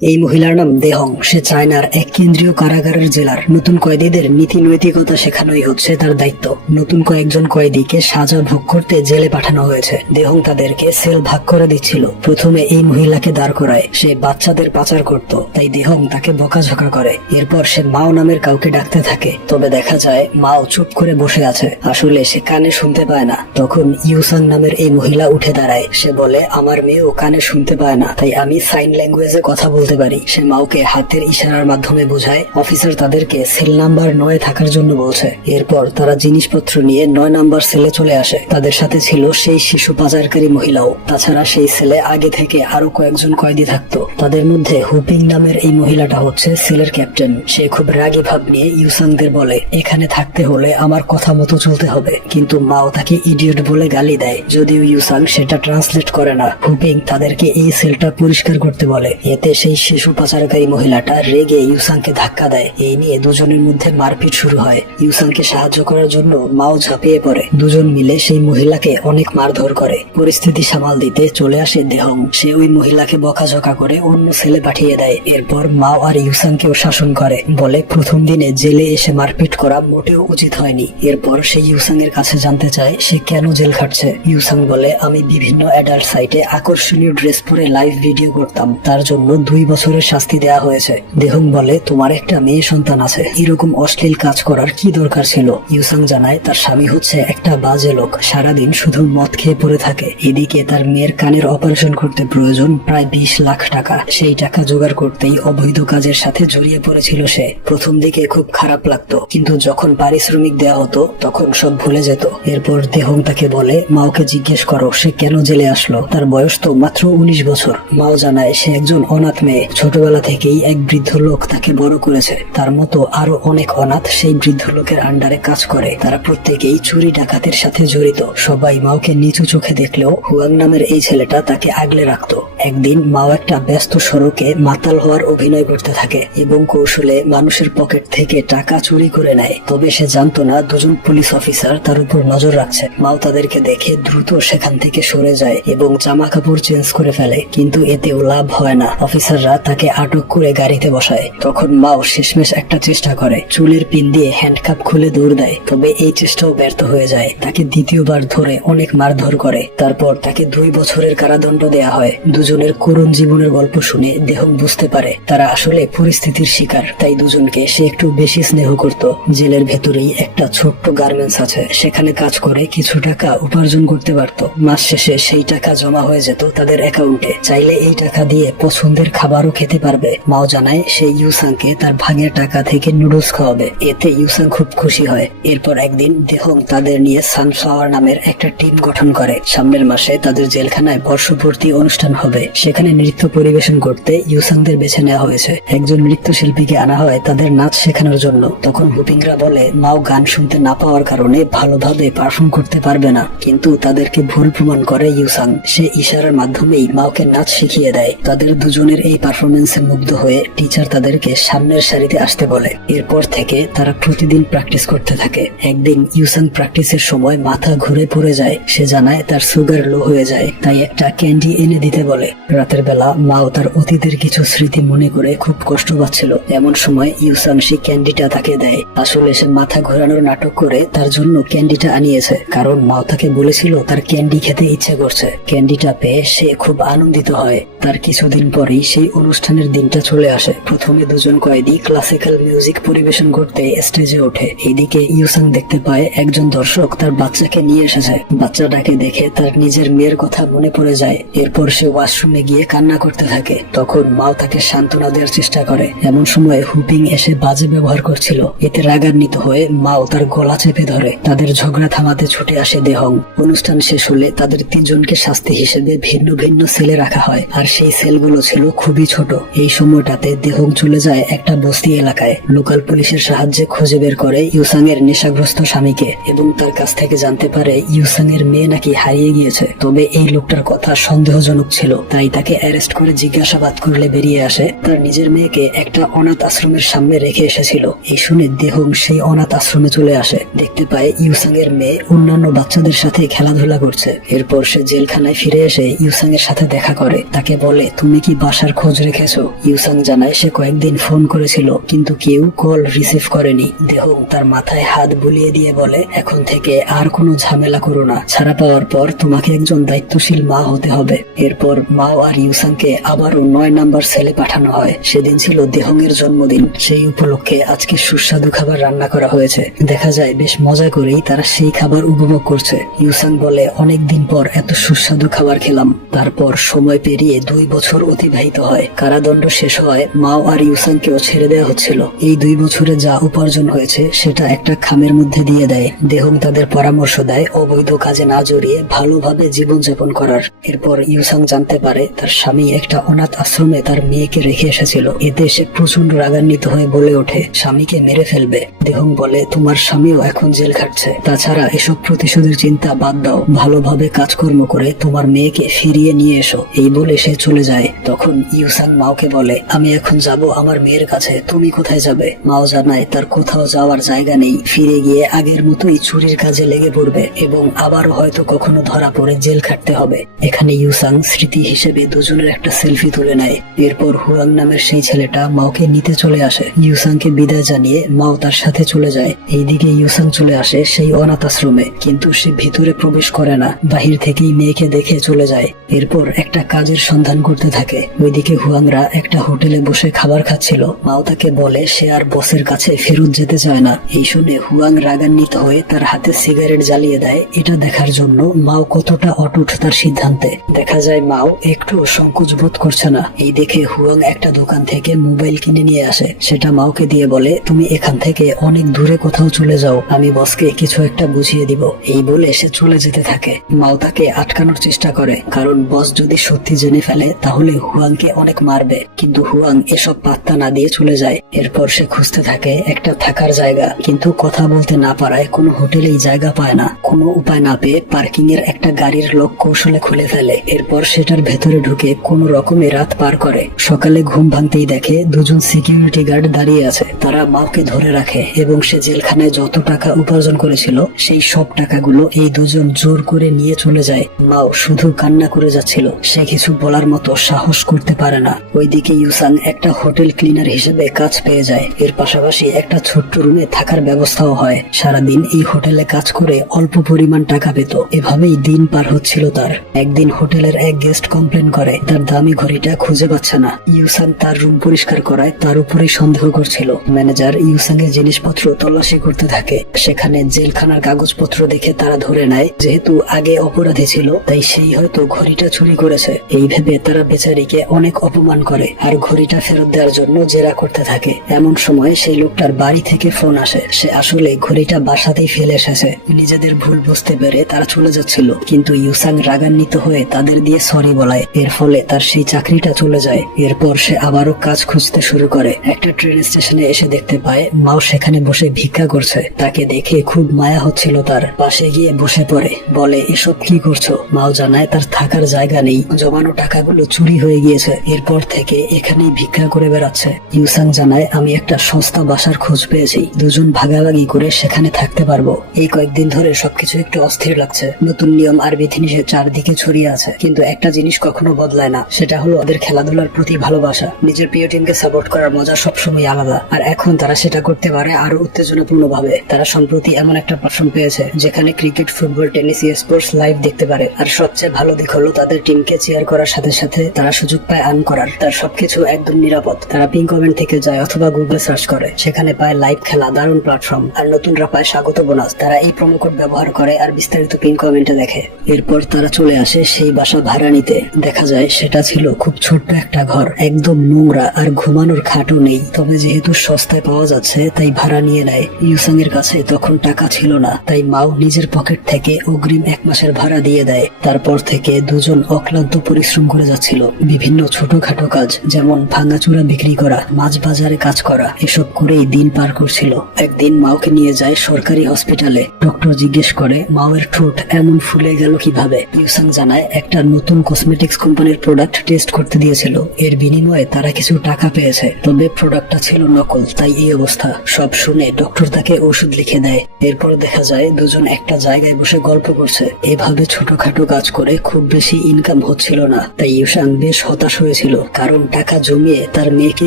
এই মহিলার নাম দেহং। সে চায়নার এক কেন্দ্রীয় কারাগারের জেলার। নতুন কয়েদিদের নীতি নৈতিকতা শেখানোই হচ্ছে তার দায়িত্ব। নতুন কয়েকজন কয়েদিকে সাজা ভোগ করতে জেলে পাঠানো হয়েছে। দেহং তাদেরকে সেল ভাগ করে দিচ্ছিল। প্রথমে এই মহিলাকে দাঁড় করায়। সে বাচ্চাদের পাচার করত। তাই দেহং তাকে বকাঝকা করে। এরপর সে মাও নামের কাউকে ডাকতে থাকে। তবে দেখা যায়, মাও চুপ করে বসে আছে। আসলে সে কানে শুনতে পায় না। তখন ইউসাং নামের এই মহিলা উঠে দাঁড়ায়। সে বলে, আমার মেয়েও কানে শুনতে পায় না। তাই আমি সাইন ল্যাঙ্গুয়েজে কথা বলতে পারি। সে মাওকে হাতের ইশারার মাধ্যমে বোঝায়, অফিসার তাদেরকে সেল নাম্বার নয় থাকার জন্য বলছে। এরপর তারা জিনিসপত্র নিয়ে নয় নাম্বার সেলে চলে আসে। তাদের সাথে ছিল সেই শিশু পাচারকারী মহিলাও। তাছাড়া সেই সেলে আগে থেকে আরও কয়েকজন কয়েদি থাকতো। তাদের মধ্যে হুপিং নামের এই মহিলাটা হচ্ছে সেলের ক্যাপ্টেন। সে খুব রাগী ভাব নিয়ে ইউসাংদের বলে, এখানে থাকতে হলে আমার কথা মতো চলতে হবে। কিন্তু মাও তাকে ইডিয়ট বলে গালি দেয়। যদিও ইউসাং সেটা ট্রান্সলেট করে না। হুপিং তাদেরকে এই সেলটা পরিষ্কার করতে বলে। এতে সেই শিশু পাচারকারী মহিলাটা রেগে ইউসাংকে ধাক্কা দেয়। এই নিয়ে দুজনের মধ্যে মারপিট শুরু হয়। ইউসাংকে সাহায্য করার জন্য মাও ঝাঁপিয়ে পড়ে। দুজন মিলে সেই মহিলাকে অনেক মারধর করে। পরিস্থিতি সামাল দিতে চলে আসে দেহং। সে ওই মহিলাকে বকাঝকা করে অন্য ছেলে পাঠিয়ে দেয়। এরপর মাও আর ইউসাংকেও শাসন করে। বলে, প্রথম দিনে জেলে এসে মারপিট করা মোটেও উচিত হয়নি। এরপর সে ইউসাং এর কাছে জানতে চায়, সে কেন জেল খাটছে? ইউসাং বলে, আমি বিভিন্ন অ্যাডাল্ট সাইটে আকর্ষণীয় ড্রেস পরে লাইভ ভিডিও করতাম। তার জন্য দুই বছরের শাস্তি দেয়া হয়েছে। দেহং বলে, তোমার একটা মেয়ে সন্তান আছে। এরকম অশ্লীল কাজ করার কি দরকার ছিল? ইউসাং জানায়, তার স্বামী হচ্ছে একটা বাজে লোক। সারাদিন শুধু মদ খেয়ে পড়ে থাকে। এদিকে তার মেয়ের কানের অপারেশন করতে প্রয়োজন প্রায় বিশ লাখ টাকা। সেই টাকা জোগাড় করতেই অবৈধ কাজের সাথে জড়িয়ে পড়েছিল সে। প্রথম দিকে খুব খারাপ লাগতো। কিন্তু যখন পারিশ্রমিক দেওয়া হতো, তখন সব ভুলে যেত। এরপর দেহং তাকে বলে, মাওকে জিজ্ঞেস করো, সে কেন জেলে আসলো? তার বয়স তো মাত্র উনিশ বছর। মাও জানায়, সে একজন অনাথ মেয়ে। ছোটবেলা থেকেই এক বৃদ্ধ লোক তাকে বড় করেছে। তার মতো আরও অনেক অনাথ সেই বৃদ্ধ লোকের আন্ডারে কাজ করে। তারা প্রত্যেকেই চুরি ডাকাতের সাথে জড়িত। সবাই মাওকে নিচু চোখে দেখলেও হুয়াং নামের এই ছেলেটা তাকে আগলে রাখতো। একদিন মাও একটা ব্যস্ত সড়কে মাতাল হওয়ার অভিনয় করতে থাকে এবং কৌশলে মানুষের পকেট থেকে টাকা চুরি করে নেয়। তবে সে জানতো না দুজন পুলিশ অফিসার তার উপর নজর রাখছে। মাও তাদেরকে দেখে দ্রুত সেখান থেকে সরে যায় এবং জামা কাপড় চেঞ্জ করে ফেলে। কিন্তু এতেও লাভ হয় না। অফিসাররা তাকে আটক করে গাড়িতে বসায়, তখন মাও শেষমেশ একটা চেষ্টা করে। চুলের পিন দিয়ে হ্যান্ডকাপ খুলে দৌড় দেয়, তবে এই চেষ্টাও ব্যর্থ হয়ে যায়। তাকে দ্বিতীয়বার ধরে অনেক মারধর করে। তারপর তাকে দুই বছরের কারাদণ্ড দেয়া হয়। দুজনের করুণ জীবনের গল্প শুনে দেহং বুঝতে পারে, তারা আসলে পরিস্থিতির শিকার। তাই দুজনকে সে একটু বেশি স্নেহ করত। জেলের ভেতরেই একটা ছোট্ট গার্মেন্টস আছে। সেখানে কাজ করে কিছু টাকা উপার্জন করতে পারত। মাস শেষে সেই টাকা জমা হয়ে যেত তাদের অ্যাকাউন্টে চাইলে এই টাকা দিয়ে পছন্দের খাবারও খেতে পারবে। মাও জানায় সে ইউসাংকে তার ভাগের টাকা থেকে নুডলস খাওয়াবে। এতে ইউসাং খুব খুশি হয়। এরপর একদিন দেহং তাদের নিয়ে সানফ্লাওয়ার নামের একটা টিম গঠন করে। সামনের মাসে তাদের জেলখানায় বর্ষপূর্তি অনুষ্ঠান হবে। সেখানে নৃত্য পরিবেশন করতে ইউসাংদের বেছে নেওয়া হয়েছে। একজন নৃত্যশিল্পীকে আনা হয় তাদের নাচ শেখানোর জন্য। তখন হুপিংরা বলে, মাও গান শুনতে না পাওয়ার কারণে ভালোভাবে পারফর্ম করতে পারবে না। কিন্তু তাদেরকে ভুল প্রমাণ করে ইউসাং। সে ইশারার মাধ্যমেই মাওকে নাচ শিখিয়ে দেয়। তাদের দুজনের এই পারফরমেন্সে মুগ্ধ হয়ে টিচার তাদেরকে সামনের সারিতে আসতে বলে। এরপর থেকে তারা প্রতিদিন প্র্যাকটিস করতে থাকে। একদিন ইউসাং প্র্যাকটিসের সময় মাথা ঘুরে পড়ে যায়। সে জানায় তার সুগার লো হয়ে যায়। তাই একটা ক্যান্ডি এনে দিতে বলে। রাতের বেলা মাও তার অতীতের কিছু স্মৃতি মনে করে খুব কষ্ট পাচ্ছিল। এমন সময় ইউসাং সেই ক্যান্ডিটা তাকে দেয়। আসলে সে মাথা ঘোরানোর নাটক করে তার জন্য ক্যান্ডিটা আনিয়েছে। কারণ মাও তাকে বলেছিল তার ক্যান্ডি খেতে ইচ্ছে করছে। ক্যান্ডিটা পেয়ে সে খুব আনন্দিত হয়। তার কিছুদিন পরেই সেই অনুষ্ঠানের দিনটা চলে আসে। প্রথমে দুজন কয়েদি ক্লাসিক্যাল মিউজিক পরিবেশন করতে স্টেজে ওঠে। এইদিকে ইউসাং দেখতে পায়, একজন দর্শক তার বাচ্চাকে নিয়ে এসেছে। বাচ্চাটাকে দেখে তার নিজের মেয়ের কথা মনে পড়ে যায়। এরপর সে ওয়াশরুমে গিয়ে কান্না করতে থাকে। তখন মাও তাকে সান্ত্বনা দেওয়ার চেষ্টা করে। এমন সময় হুপিং এসে বাজে ব্যবহার করছিল। এতে রাগান্বিত হয়ে মাও তার গলা চেপে ধরে। তাদের ঝগড়া থামাতে ছুটে আসে দেহং। অনুষ্ঠান শেষ হলে তাদের তিনজনকে শাস্তি হিসেবে ভিন্ন ভিন্ন সেলে রাখা হয়। আর সেই সেলগুলো ছিল খুবই ছোট। এই সময়টাতে দেহং চলে যায় একটা বস্তি এলাকায়। লোকাল পুলিশের সাহায্যে খুঁজে বের করে ইউসাং এর নেশাগ্রস্ত স্বামীকে এবং তার কাছ থেকে জানতে পারে ইউসাং এর মেয়ে নাকি হারিয়ে গিয়েছে। তবে এই লোকটার কথা সন্দেহজনক ছিল। তাই তাকে অ্যারেস্ট করে জিজ্ঞাসাবাদ করলে বেরিয়ে আসে। তার নিজের মেয়েকে একটা অনাথ আশ্রমের সামনে রেখে এসেছিল। এই শুনে দেহং সেই অনাথ আশ্রমে চলে আসে। দেখতে পায় ইউসাং এর মেয়ে অন্যান্য বাচ্চাদের সাথে খেলাধুলা করছে। এরপর সে জেলখানায় ফিরে এসে ইউসাং এর সাথে দেখা করে। তাকে বলে, তুমি কি বাসার খোঁজ খোঁজ রেখেছো। ইউসাং জানায় সে কয়েকদিন ফোন করেছিল, কিন্তু কেউ কল রিসিভ করেনি। দেহং তার মাথায় হাত বুলিয়ে দিয়ে বলে, এখন থেকে আর কোনো ঝামেলা করো না। ছাড়া পাওয়ার পর তোমাকে একজন দায়িত্বশীল মা হতে হবে। এরপর মাও আর ইউসাংকে আবারও নয় নাম্বার সেলে পাঠানো হয়। সেদিন ছিল দেহংয়ের জন্মদিন। সেই উপলক্ষে আজকে সুস্বাদু খাবার রান্না করা হয়েছে। দেখা যায় বেশ মজা করেই তারা সেই খাবার উপভোগ করছে। ইউসাং বলে, অনেক দিন পর এত সুস্বাদু খাবার খেলাম। তারপর সময় পেরিয়ে দুই বছর অতিবাহিত হয়। কারাদণ্ড শেষ হয় মাও আর ইউসাংকেও ছেড়ে দেওয়া হচ্ছিল। এই দুই বছরে যা উপার্জন হয়েছে, সেটা একটা খামের মধ্যে দিয়ে দেয়। দেহং তাদের পরামর্শ দেয়, অবৈধ কাজে না জড়িয়ে ভালোভাবে জীবনযাপন করার। এরপর ইউসাং জানতে পারে, তার স্বামী একটা অনাথ আশ্রমে তার মেয়েকে রেখে এসেছিল। এতে সে প্রচণ্ড রাগান্বিত হয়ে বলে ওঠে, স্বামীকে মেরে ফেলবে। দেহং বলে, তোমার স্বামীও এখন জেল খাটছে। তাছাড়া এসব প্রতিশোধের চিন্তা বাদ দাও। ভালোভাবে কাজকর্ম করে তোমার মেয়েকে ফিরিয়ে নিয়ে এসো। এই বলে সে চলে যায়। তখন ইউসাং মাওকে বলে, আমি এখন যাব আমার মেয়ের কাছে। তুমি কোথায় যাবে? মাও জানায়, তার কোথাও যাওয়ার জায়গা নেই। ফিরে গিয়ে আগের মতোই চুরির কাজে লেগে পড়বে এবং আবারও হয়তো কখনো ধরা পড়ে জেল খাটতে হবে। এখানে ইউসাং স্মৃতি হিসেবে দুজনের একটা সেলফি তুলে নেয়। এরপর হুয়াং নামের সেই ছেলেটা মাওকে নিতে চলে আসে। ইউসাংকে বিদায় জানিয়ে মাও তার সাথে চলে যায়। এইদিকে ইউসাং চলে আসে সেই অনাথ আশ্রমে, কিন্তু সে ভিতরে প্রবেশ করে না। বাহির থেকেই মেয়েকে দেখে চলে যায়। এরপর একটা কাজের সন্ধান করতে থাকে। ওইদিকে হুয়াংরা একটা হোটেলে বসে খাবার খাচ্ছিল। মাও তাকে বলে, সে আর বসের কাছে ফেরত যেতে চায় না। এই শুনে হুয়াং রাগান্বিত হয়ে তার হাতে সিগারেট জ্বালিয়ে দেয়। এটা দেখার জন্য মাও কতটা অটুট তার সিদ্ধান্তে। দেখা যায় মাও একটু সংকোচ বোধ করছে না। এই দেখে হুয়াং একটা দোকান থেকে মোবাইল কিনে নিয়ে আসে। সেটা মাওকে দিয়ে বলে, তুমি এখান থেকে অনেক দূরে কোথাও চলে যাও। আমি বসকে কিছু একটা বুঝিয়ে দিব। এই বলে সে চলে যেতে থাকে। মাও তাকে আটকানোর চেষ্টা করে। কারণ বস যদি সত্যি জেনে ফেলে, তাহলে হুয়াংকে অনেক মারবে। কিন্তু হুয়াং এসব পাত্তা না দিয়ে চলে যায়। এরপর সে খুঁজতে থাকে একটা থাকার জায়গা। কিন্তু কথা বলতে না পারায় কোনো হোটেলেই জায়গা পায় না। কোনো উপায় না পেয়ে পার্কিং এর একটা গাড়ির লক কৌশলে খুলে ফেলে। এরপর সেটার ভেতরে ঢুকে কোনো রকমে রাত পার করে। সকালে ঘুম ভাঙতেই দেখে দুজন সিকিউরিটি গার্ড দাঁড়িয়ে আছে। তারা মাওকে ধরে রাখে এবং সে জেলখানায় যত টাকা উপার্জন করেছিল, সেই সব টাকাগুলো এই দুজন জোর করে নিয়ে চলে যায়। মাও শুধু কান্না করে যাচ্ছিল। সে কিছু বলার মতো সাহস করতে পারে না। ওইদিকে ইউসাং একটা হোটেল ক্লিনার হিসেবে কাজ পেয়ে যায়। এর পাশাপাশি একটা ছোট্ট রুমে থাকার ব্যবস্থাও হয়। সারাদিন এই হোটেলে কাজ করে অল্প পরিমাণ টাকা পেত। এভাবেই দিন পার হচ্ছিল তার। একদিন হোটেলের এক গেস্ট কমপ্লেন করে, তার দামি ঘড়িটা খুঁজে পাচ্ছে না। ইউসাং তার রুম পরিষ্কার করায় তার উপরেই সন্দেহ করছিল। ম্যানেজার ইউসাং এর জিনিসপত্র তল্লাশি করতে থাকে। সেখানে জেলখানার কাগজপত্র দেখে তারা ধরে নেয়, যেহেতু আগে অপরাধী ছিল, তাই সেই হয়তো ঘড়িটা চুরি করেছে। এই ভেবে তারা বেচারিকে অনেক অপমান করে আর ঘড়িটা ফেরত দেওয়ার জন্য জেরা করতে থাকে। এমন সময় সেই লোকটার বাড়ি থেকে ফোন আসে। সে আসলে ঘড়িটা বাসাতেই ফেলে এসেছে। নিজেদের ভুল বুঝতে পেরে তারা চলে যাচ্ছিল। কিন্তু ইউসাং রাগান্বিত হয়ে তাদের দিয়ে সরি বলায়। এর ফলে তার সেই চাকরিটা চলে যায়। এরপর সে আবারও কাজ খুঁজতে শুরু করে। একটা ট্রেন স্টেশনে এসে দেখতে পায়, মাও সেখানে বসে ভিক্ষা করছে। তাকে দেখে খুব মায়া হচ্ছিল তার। পাশে গিয়ে বসে পড়ে। বলে, এসব কি করছ? মাও জানায়, তার থাকার জায়গা নেই। জমানো টাকাগুলো চুরি হয়ে গিয়েছে। এরপর থেকে এখানেই ভিক্ষা করে বেড়াচ্ছে। ইউসাং জানায়, আমি একটা সস্তা বাসার খোঁজ পেয়েছি। দুজন ভাগাভাগি করে সেখানে থাকতে পারব। এই কয়েকদিন ধরে সবকিছু একটু অস্থির লাগছে। নতুন নিয়ম আর বিধিনিষেধ চারদিকে ছড়িয়ে আছে। কিন্তু একটা জিনিস কখনো বদলায় না। সেটা হলো ওদের খেলাধুলার প্রতি ভালোবাসা। নিজের প্রিয় টিমকে সাপোর্ট করার মজা সবসময় আলাদা। আর এখন তারা সেটা করতে পারে আরও উত্তেজনাপূর্ণ ভাবে তারা সম্প্রতি এমন একটা প্ল্যাটফর্ম পেয়েছে, যেখানে cricket football tennis sports live দেখতে পারে। আর সবচেয়ে ভালো দিক হলো তাদের টিমকে চেয়ার করার সাথে সাথে তারা সুযোগ পায় আর্ন করার, তার সবকিছু একদম নিরাপদ। তারা পিন কমেন্ট থেকে যায় অথবা গুগলে সার্চ করে, সেখানে পায় লাইভ খেলা, দারুণ প্ল্যাটফর্ম আর নতুনরা পায় স্বাগত বোনাস তারা এই প্রোমো কোড ব্যবহার করে আর বিস্তারিত পিন কমেন্টে দেখে। এরপর তারা চলে আসে সেই বাসা ভাড়া নিতে দেখা যায় সেটা ছিল খুব ছোট্ট একটা ঘর, একদম নোংরা আর ঘুমানোর খাটও নেই। তবে যেহেতু সস্তায় পাওয়া যাচ্ছে, তাই ভাড়া নিয়ে নেয়। ইউসাং এর কাছে তখন টাকা ছিল না, তাই মাও নিজের পকেট থেকে অগ্রিম এক মাসের ভাড়া দিয়ে দেয়। তারপর থেকে দুজন অক্লান্ত পরিশ্রম করে যাচ্ছিল। বিভিন্ন ছোটখাটো কাজ, যেমন ভাঙাচুরা বিক্রি করা, মাছ বাজারে কাজ করা, এসব করেই দিন পার করছিল। একদিন মাওকে নিয়ে যায় সরকারি হসপিটালে। ডক্টর জিজ্ঞেস করে, মাওয়ের ঠোঁট এমন ফুলে গেল কীভাবে? ইউসাং জানায়, একটা নতুন কসমেটিক্স কোম্পানির প্রোডাক্ট টেস্ট করতে দিয়েছিল। এর বিনিময়ে তারা কিছু টাকা পেয়েছে। তবে প্রোডাক্টটা ছিল নকল, তাই এই অবস্থা। সব শুনে ডক্টর তাকে ওষুধ লিখে দেয়। এরপর দেখা যায়, দুজন একটা জায়গায় বসে গল্প করছে। এভাবে ছোটখাটো কাজ করে খুব বেশি ইনকাম হচ্ছিল না। তাই ইউসাং বেশ হতাশ হয়েছিল। হয়েছিল কারণ টাকা জমিয়ে তার মেয়েকে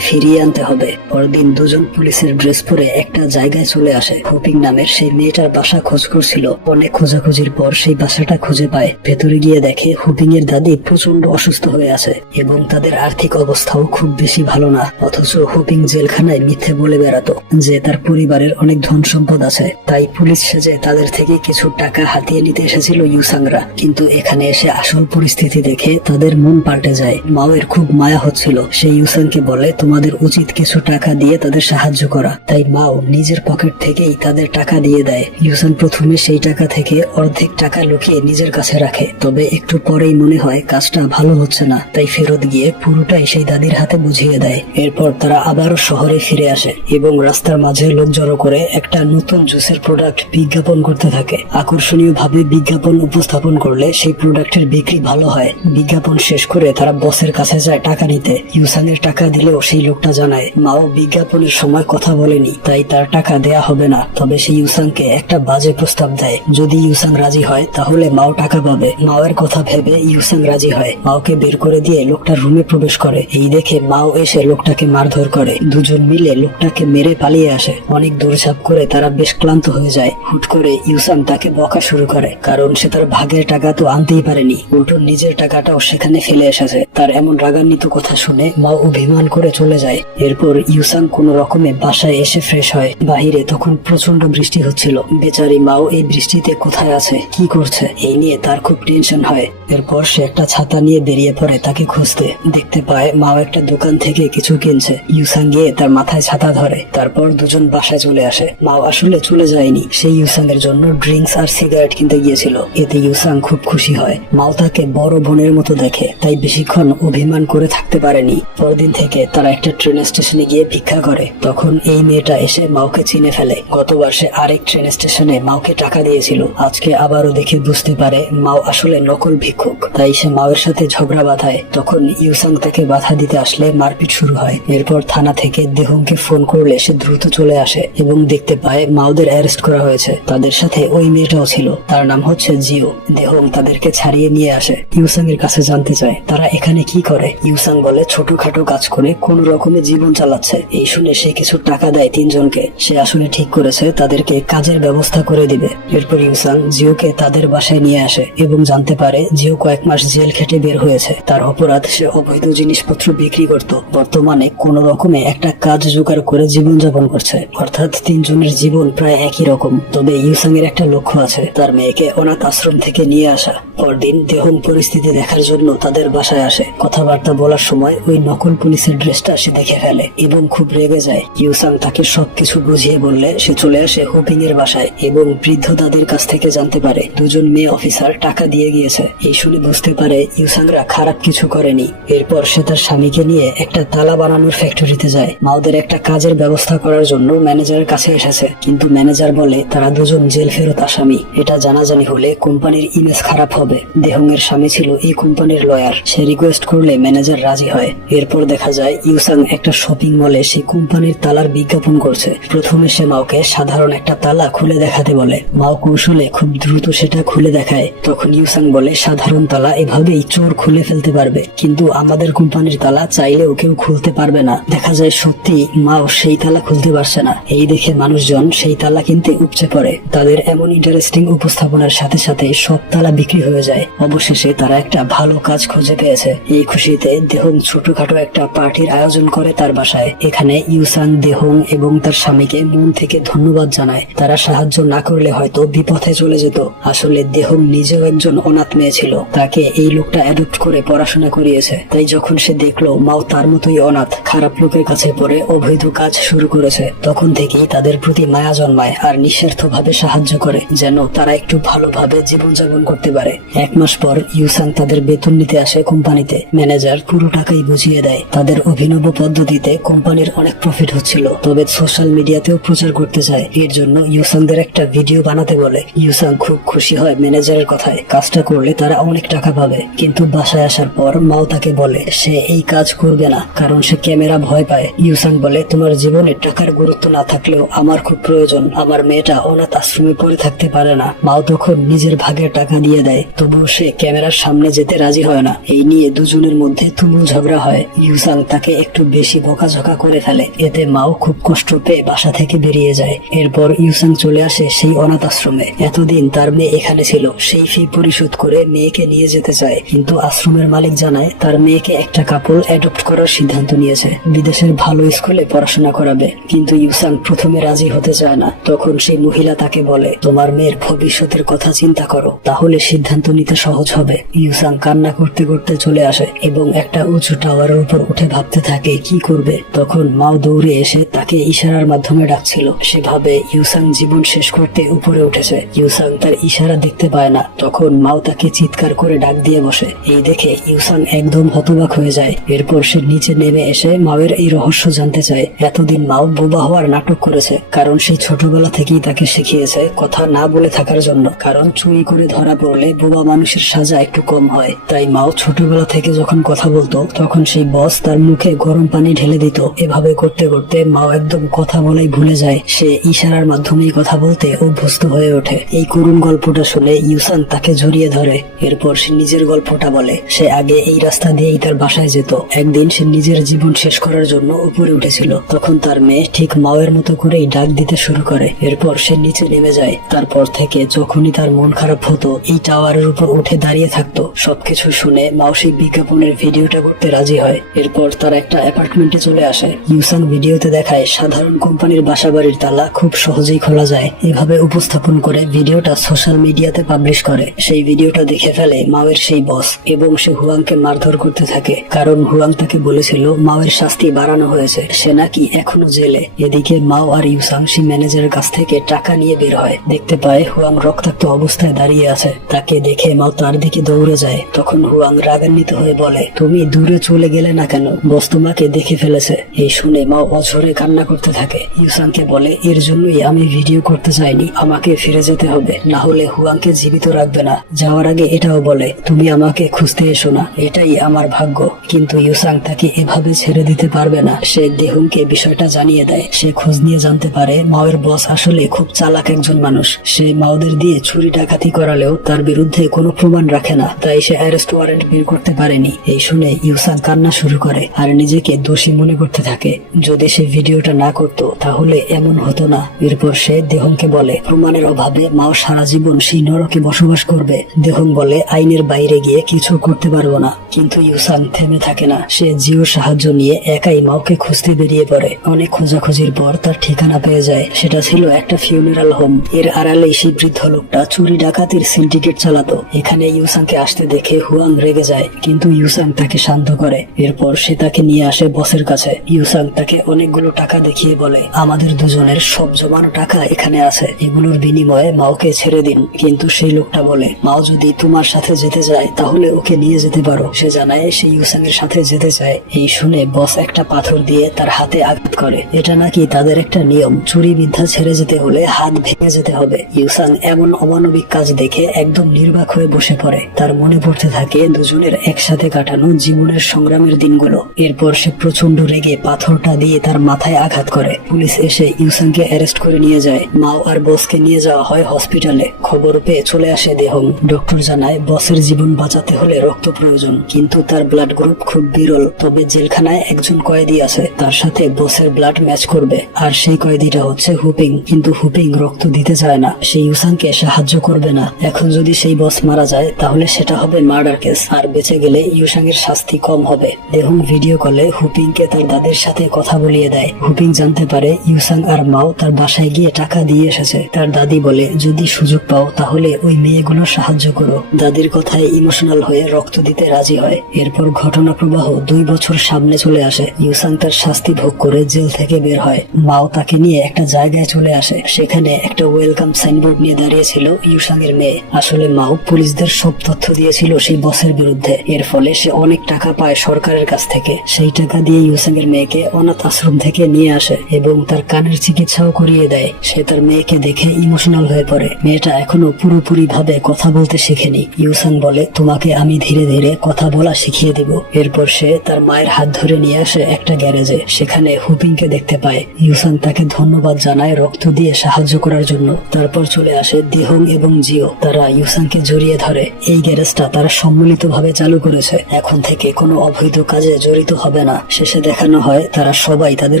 ফিরিয়ে আনতে হবে। পরদিন দুজন পুলিশের ড্রেস পরে একটা জায়গায় চলে আসে। হোপিং নামের সেই মেয়েটার বাসা খোঁজ করছিল অনেক খোঁজাখুঁজির পর সেই বাসাটা খুঁজে পায়। ভেতরে গিয়ে দেখে হোপিং এর দাদি প্রচণ্ড অসুস্থ হয়ে আছে এবং তাদের আর্থিক অবস্থাও খুব বেশি ভালো না। অথচ হোপিং জেলখানায় মিথ্যে বলে বেড়াতো যে তার পরিবারের অনেক ধন সম্পদ আছে। তাই পুলিশ সেজে তাদের থেকে কিছু টাকা হাতিয়ে নিতে এসেছিল ইউসাংরা। কিন্তু এখানে এসে আসল পরিস্থিতি দেখে তাদের মন পাল্টে যায়। মাওয়ের খুব মায়া হচ্ছিল। সে ইউসাংকে বলে, তোমাদের উচিত কিছু টাকা দিয়ে তাদের সাহায্য করা। তাই মাও নিজের পকেট থেকেই তাদের টাকা দিয়ে দেয়। ইউসান প্রথমে সেই টাকা থেকে অর্ধেক টাকা লুকিয়ে নিজের কাছে রাখে। তবে একটু পরেই মনে হয়, কাজটা ভালো হচ্ছে না। তাই ফেরত গিয়ে পুরোটাই সেই দাদির হাতে বুঝিয়ে দেয়। এরপর তারা আবারও শহরে ফিরে আসে এবং রাস্তার মাঝে লোক জড়ো করে একটা নতুন জুসের প্রোডাক্ট বিজ্ঞাপন করতে থাকে। আকর্ষণীয় ভাবে বিজ্ঞাপন উপস্থাপন করলে সেই প্রোডাক্টের বিক্রি ভালো হয়। বিজ্ঞাপন শেষ করে তারা বসের কাছে যায় টাকা নিতে। ইউসানের টাকা দিলেও সেই লোকটা জানায়, মাও বিজ্ঞাপনের সময় কথা বলেনি, তাই তার টাকা দেয়া হবে না। তবে সেই ইউসাংকে একটা বাজে প্রস্তাব দেয়। যদি ইউসাং রাজি হয়, তাহলে মাও টাকা পাবে। মাওয়ের কথা ভেবে ইউসাং রাজি হয়। মাওকে বের করে দিয়ে লোকটার রুমে প্রবেশ করে। এই দেখে মাও এসে লোকটাকে মারধর করে। দুজন মিলে লোকটাকে মেরে পালিয়ে আসে। অনেক দৌড়ঝাঁপ করে তারা বেশ ক্লান্ত হয়ে যায়। হুট করে ইউসান তাকে বকা শুরু করে, কারণ সে তার ভাগের টাকা তো আনতেই পারেনি। উল্টো নিজের টাকাটাও সেখানে ফেলে এসেছে। তার এমন রাগান্বিত কথা শুনে মাও অভিমান করে চলে যায়। এরপর ইউসাং কোনো রকমে বাসায় এসে ফ্রেশ হয়। বাহিরে তখন প্রচণ্ড বৃষ্টি হচ্ছিল। বেচারি মাও এই বৃষ্টিতে কোথায় আছে? কি করছে? এই নিয়ে তার খুব টেনশন হয়। এরপর সে একটা ছাতা নিয়ে বেরিয়ে পড়ে তাকে খুঁজতে। দেখতে পায় মাও একটা দোকান থেকে কিছু কিনছে। ইউসাং গিয়ে তার মাথায় ছাতা ধরে। তারপর দুজন বাসায় চলে আসে। মাও আসলে চলে যায়নি। সেই ইউসাং এর জন্য ড্রিঙ্কস আর সিগারেট কিনতে গিয়েছিল। এতে ইউসাং খুব খুশি হয়। মাও তাকে বড় বোনের মতো দেখে। তাই বেশিক্ষণ অভিমান করে থাকতে পারেনি। পরদিন থেকে তারা একটা ট্রেন স্টেশনে গিয়ে ভিক্ষা করে। তখন এই মেয়েটা এসে মাওকে চিনে ফেলে। গতবার সে আরেক ট্রেন স্টেশনে মাওকে টাকা দিয়েছিল। আজকে আবারও দেখে বুঝতে পারে মাও আসলে নকল ভিক্ষুক। তাই সে মাওয়ের সাথে ঝগড়া বাঁধায়। তখন ইউসাং তাকে বাধা দিতে আসলে মারপিট শুরু হয়। এরপর থানা থেকে দেহংকে ফোন করলে সে দ্রুত চলে আসে এবং দেখতে পায় মাওদের অ্যারেস্ট করা হয়েছে। তাদের সাথে ওই মেয়েটাও ছিল। তার নাম হচ্ছে জিও। দেহং তাদেরকে ছাড়িয়ে নিয়ে আসে। ইউসাং এর কাছে জানতে চায়, তারা এখানে কি করে? ইউসাং বলে ছোটখাটো কাজ করে কোন রকমে জীবন চালাচ্ছে। এই শুনে সে কিছু টাকা দেয় তিনজনকে। সে আসলে ঠিক করেছে, তাদেরকে কাজের ব্যবস্থা করে দিবে। এরপর ইউসাং জিওকে তাদের বাসায় নিয়ে আসে এবং জানতে পারে জিও কয়েক মাস জেল খেটে বের হয়েছে। তার অপরাধ সে অবৈধ জিনিসপত্র বিক্রি করত। বর্তমানে কোন রকমে একটা কাজ জোগাড় করে জীবন জীবনযাপন করছে। অর্থাৎ তিনজনের জীবন প্রায় একই রকম। তবে ইউসাং এর একটা লক্ষ্য আছে, তার মেয়েকে অনাথ আশ্রম থেকে নিয়ে আসা। পরদিন দেহম পরিস্থিতি দেখার জন্য তাদের বাসায় আসে। কথাবার্তা বলার সময় ওই নকল পুলিশের ড্রেসটা সে দেখে ফেলে এবং খুব রেগে যায়। ইউসাং তাকে সবকিছু বুঝিয়ে বললে, সে চলে আসে হোপিং এর বাসায় এবং বৃদ্ধ দাদের কাছ থেকে জানতে পারে দুজন মেয়ে অফিসার টাকা দিয়ে গিয়েছে। এই শুনে বুঝতে পারে ইউসাংরা খারাপ কিছু করেনি। এরপর সে তার স্বামীকে নিয়ে একটা তালা বানানোর ফ্যাক্টরিতে যায়। মাওদের একটা কাজের ব্যবস্থা করার জন্য ম্যানেজারের কাছে এসেছে। কিন্তু ম্যানেজার বলে, তারা দুজন জেল ফেরত আসামি। এটা জানাজানি হলে কোম্পানির ইমেজ খারাপ হবে। দেহং এর স্বামী ছিল এই কোম্পানির লয়ার। সে রিকোয়েস্ট করলে ম্যানেজার রাজি হয়। এরপর দেখা যায়, ইউসাং একটা শপিং মলে সেই কোম্পানির তালার বিজ্ঞাপন করছে। প্রথমে সে মাওকে সাধারণ একটা তালা খুলে দেখাতে বলে। মাও কৌশলে খুব দ্রুত সেটা খুলে দেখায়। তখন ইউসাং বলে, সাধারণ তালা এভাবেই চোর খুলে ফেলতে পারবে। কিন্তু আমাদের কোম্পানির তালা চাইলেও কেউ খুলতে পারবে না। দেখা যায়, সত্যি মাও সেই তালা খুলতে পারছে না। এই দেখে মানুষজন সেই তালা কিনতে উপচে পড়ে। তাদের এমন ইন্টারেস্টিং উপস্থাপনার সাথে সাথে সব তালা বিক্রি হয়ে যায়। অবশেষে তারা একটা ভালো কাজ খুঁজে পেয়েছে। এই খুশিতে দেহং ছোটখাটো একটা পার্টির আয়োজন করে তার বাসায়। এখানে ইউসাং দেহং এবং তার স্বামীকে মন থেকে ধন্যবাদ জানায়। তারা সাহায্য না করলে হয়তো বিপথে চলে যেত। আসলে দেহং নিজেও একজন অনাথ মেয়ে ছিল। তাকে এই লোকটা অ্যাডপ্ট করে পড়াশোনা করিয়েছে। তাই যখন সে দেখল মাও তার মতোই অনাথ, খারাপ লোকের কাছে পড়ে অবৈধ কাজ শুরু করেছে, তখন থেকেই তাদের প্রতি মায়া জন্মায় আর নিঃস্বার্থ ভাবে সাহায্য করে, যেন তারা একটু ভালোভাবে জীবনযাপন করতে পারে। এক মাস পর ইউসাং তাদের বেতন নিতে আসে কোম্পানিতে। ম্যানেজার পুরো টাকাই বুঝিয়ে দেয়। তাদের অভিনব পদ্ধতিতে কোম্পানির অনেক প্রফিট হচ্ছিল। তবে সোশ্যাল মিডিয়াতেও প্রচার করতে চায়। এর জন্য ইউসাংদের একটা ভিডিও বানাতে বলে। ইউসাং খুব খুশি হয় ম্যানেজারের কথায়। কাজটা করলে তারা অনেক টাকা পাবে। কিন্তু বাসায় আসার পর মাও তাকে বলে, সে এই কাজ করবে না, কারণ সে ক্যামেরা ভয় পায়। ইউসাং বলে, তোমার জীবনে টাকার গুরুত্ব না থাকলেও আমার খুব প্রয়োজন। আমার মেয়েটা অনাথ আশ্রমে পড়ে থাকতে পারে না। মাও তখন নিজের ভাগের টাকা দিয়ে দেয়। তবুও সে ক্যামেরার সামনে যেতে রাজি হয় না। এই নিয়ে দুজনের মধ্যে তুমুল ঝগড়া হয়। ইউসাং তাকে একটু বেশি বকাঝকা করে ফেলে। এতে মাও খুব কষ্ট পেয়ে বাসা থেকে বেরিয়ে যায়। এরপর ইউসাং চলে আসে সেই অনাথ আশ্রমে। এতদিন তার মেয়ে এখানে ছিল। সেই ফি পরিশোধ করে মেয়েকে নিয়ে যেতে চায়। কিন্তু আশ্রমের মালিক জানায়, তার মেয়েকে একটা কাপল অ্যাডপ্ট করার সিদ্ধান্ত নিয়েছে। বিদেশের ভালো স্কুলে পড়াশোনা করাবে। কিন্তু ইউসাং প্রথমে রাজি হতে চায় না। তখন সেই মহিলা তাকে বলে, তোমার মেয়ের ভবিষ্যতের কথা চিন্তা করো। তাহলে সিদ্ধান্ত নিতে সহজ হবে। ইউসাং কান্না করতে করতে চলে আসে এবং একটা উঁচু টাওয়ারের উপর উঠে ভাবতে থাকে, কি করবে? তখন মাও দৌড়ে এসে তাকে ইশারার মাধ্যমে ডাকছিল। সেভাবে ইউসাং জীবন শেষ করতে উপরে উঠেছে। ইউসাং তার ইশারা দেখতে পায় না। তখন মাও তাকে চিৎকার করে ডাক দিয়ে বসে। এই দেখে ইউসাং একদম হতবাক হয়ে যায়। এরপর সে নিচে নেমে এসে মাওয়ের এই রহস্য জানতে চায়। এতদিন মাও বোবা হওয়ার নাটক করেছে, কারণ সেই ছোটবেলা থেকেই তাকে শিখিয়েছে কথা না বলে থাকার জন্য। কারণ চুরি করে ধরা পড়লে বোবা মানুষের সাজা একটু কম হয়। তাই মাও ছোটবেলা থেকে যখন কথা বলতো, তখন সেই বস তার মুখে গরম পানি ঢেলে দিত। এভাবে করতে করতে মাও একদম কথা বলাই ভুলে যায়। সে ইশারার মাধ্যমেই কথা বলতে অভ্যস্ত হয়ে ওঠে। এই করুণ গল্পটা শুনে ইউসান তাকে জড়িয়ে ধরে। এরপর সে নিজের গল্পটা বলে। সে আগে এই রাস্তা দিয়েই তার বাসায় যেত। একদিন সে নিজের জীবন শেষ করার জন্য উপরে উঠেছিল। তখন তার মেয়ে ঠিক মাওয়ের মতো করেই ডাক দিতে শুরু করে। এরপর সে নিচে নেমে যায়। তারপর থেকে যখনই তার মন খারাপ হতো, এই টাওয়ারের উপর উঠে দাঁড়িয়ে থাকতো। সবকিছু শুনে মাও সেই বিজ্ঞাপনের ভিডিওটা করতে রাজি হয়। এরপর তার একটা অ্যাপার্টমেন্টে চলে আসে। ইউসাং ভিডিওতে দেখায়, সাধারণ কোম্পানির বাসা বাড়ির তালা খুব সহজেই খোলা যায়। এভাবে উপস্থাপন করে ভিডিওটা সোশ্যাল মিডিয়াতে পাবলিশ করে। সেই ভিডিওটা দেখে ফেলে মাওয়ের সেই বস এবং সে হুয়াংকে মারধর করতে থাকে। কারণ হুয়াং তাকে বলেছিল, মাওয়ের শাস্তি বাড়ানো হয়েছে। সে নাকি এখনও জেলে। এদিকে মাও আর ইউসাং সেই ম্যানেজারের কাছ থেকে টাকা নিয়ে বের হয়। দেখতে পায়, হুয়াং রক্তাক্ত অবস্থায় দাঁড়িয়ে আছে। তাকে দেখে মাও তার দিকে দৌড়ে যায়। তখন হুয়াং রাগান্বিত হয়ে বলে তুমি দূরে চলে গেলে না কেন? বস তোমাকে দেখে ফেলেছে। এই শুনে মাও অঝরে কান্না করতে থাকে। ইউসাংকে বলে, এর জন্যই আমি ভিডিও করতে চাইনি। আমাকে ফিরে যেতে হবে। না হলে হুয়াংকে জীবিত রাখবে না। যাওয়ার আগে এটাও বলে, তুমি আমাকে খুঁজতে এসো না। এটাই আমার ভাগ্য। কিন্তু ইউসাং তাকে এভাবে ছেড়ে দিতে পারবে না। সে দেহুংকে বিষয়টা জানিয়ে দেয়। সে খোঁজ নিয়ে জানতে পারে, মাওয়ের বস আসলে খুব চালাক একজন মানুষ। সে মাওদের দিয়ে চুরি ডাকাতি করালেও তার বিরুদ্ধে কোনো প্রমাণ রাখে না। তাই সে অ্যারেস্ট ওয়ারেন্ট বের করতে পারেনি। এই শুনে ইউসাং কান্না শুরু করে আর নিজেকে দোষী মনে করতে থাকে। যদি সে ভিডিওটা না করতো, তাহলে এমন হতো না। এরপর সে দেহংকে বলে, প্রমাণের অভাবে মাও সারা জীবন সেই নরকে বসবাস করবে। দেহং বলে, আইনের বাইরে গিয়ে কিছু করতে পারব না। কিন্তু ইউসাং থেমে থাকে না। সে জিও সাহায্য নিয়ে একাই মাওকে খুঁজতে বেরিয়ে পড়ে। অনেক খোঁজাখুঁজির পর তার ঠিকানা পেয়ে যায়। সেটা ছিল একটা ফিউনারাল হোম এর আড়ালে সেই বৃদ্ধ লোকটা চুরি ডাকাতির সিন্ডিকেট চালাতো। এখানে ইউসানকে আসতে দেখে হুয়াং রেগে যায়। কিন্তু ইউসাং তাকে শান্ত করে। এরপর সে তাকে নিয়ে আসে বসের কাছে। ইউসাং তাকে অনেকগুলো টাকা দেখিয়ে বলে, আমাদের দুজনের সব জমানো টাকা এখানে আছে। এগুলোর বিনিময়ে মাওকে ছেড়ে দিন। কিন্তু সেই লোকটা বলে, মাও যদি তোমার সাথে যেতে চায়, তাহলে ওকে নিয়ে যেতে পারো। সে জানায়, সে ইউসাং এর সাথে যেতে চায়। এই শুনে বস একটা পাথর দিয়ে তার হাতে আঘাত করে। এটা নাকি তাদের একটা নিয়ম, চুরি বিদ্যা ছেড়ে যেতে হলে হাত ভেঙে যেতে হবে। ইউসাং এমন অমানবিক কাজ দেখে একদম নির্বাক হয়ে বসে পড়ে। তার মনে পড়তে থাকে, দুজনের একসাথে কাটানো জীবনের সংগ্রামের দিনগুলো? এরপর সে প্রচণ্ড রেগে পাথরটা দিয়ে তার মাথায় আঘাত করে। পুলিশ এসে ইউসাংকে অ্যারেস্ট করে নিয়ে যায়। মাও আর বসকে নিয়ে যাওয়া হয় হসপিটালে। খবর পেয়ে চলে আসে দেহং ডক্টর জানায়, বসের জীবন বাঁচাতে হলে রক্ত প্রয়োজন। কিন্তু তার ব্লাড গ্রুপ খুব বিরল। তবে জেলখানায় একজন কয়েদি আছে। তার সাথে বসের ব্লাড ম্যাচ করবে। আর সেই কয়েদিটা হচ্ছে হুপিং। কিন্তু হুপিং রক্ত দিতে চায় না। সেই ইউসাংকে সাহায্য করবে না। এখন যদি সেই বস মারা যায়, তাহলে সেটা হবে মার্ডার কেস। আর বেঁচে গেলে ইউসাং এর শাস্তি কম হবে। দেহুং ভিডিও কলে হুপিংকে তার দাদির সাথে কথা বলিয়ে দেয়। হুপিং জানতে পারে ইউসাং আর মাও তার বাসায় গিয়ে টাকা দিয়ে এসেছে। তার দাদি বলে, যদি সুযোগ পাও তাহলে ওই মেয়েগুলোর সাহায্য করো। দাদির কথায় ইমোশনাল হয়ে রক্ত দিতে রাজি হয়। এরপর ঘটনা প্রবাহ দুই বছর সামনে চলে আসে। ইউসাং তার শাস্তি ভোগ করে জেল থেকে বের হয়। মাও তাকে নিয়ে একটা জায়গায় চলে আসে। সেখানে একটা ওয়েলকাম সাইনবোর্ড নিয়ে দাঁড়িয়েছিল ইউসাং এর মেয়ে। আসলে মাও পুলিশদের সব তথ্য দিয়েছিল সেই বসের বিরুদ্ধে। এর ফলে সে অনেক টাকা পায় সরকারের কাছ থেকে। সেই টাকা দিয়ে ইউসাং এর মেয়েকে অনাথ আশ্রম থেকে নিয়ে আসে এবং তার কানের চিকিৎসাও করিয়ে দেয়। সে তার মেয়েকে দেখে ইমোশনাল হয়ে পড়ে। মেয়েটা এখনও পুরোপুরি ভাবে কথা বলতে শিখেনি। ইউসাং বলে, তোমাকে আমি ধীরে ধীরে কথা বলা শিখিয়ে দিব। এরপর সে তার মায়ের হাত ধরে নিয়ে আসে একটা গ্যারেজে। সেখানে হুপিংকে দেখতে পায়। ইউসাং তাকে ধন্যবাদ জানায় রক্ত দিয়ে সাহায্য করার জন্য। তারপর চলে আসে দিহং এবং জিও। তারা ইউসাংকে জড়িয়ে ধরে। এই গ্যারেজটা তারা সম্মিলিতভাবে চালু করেছে। এখন থেকে কোনো অবৈধ কাজে জড়িত হবে না। শেষে দেখানো হয়, তারা সবাই তাদের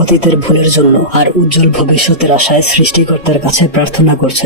অতীতের ভুলের জন্য আর উজ্জ্বল ভবিষ্যতের আশায় সৃষ্টিকর্তার কাছে প্রার্থনা করছে।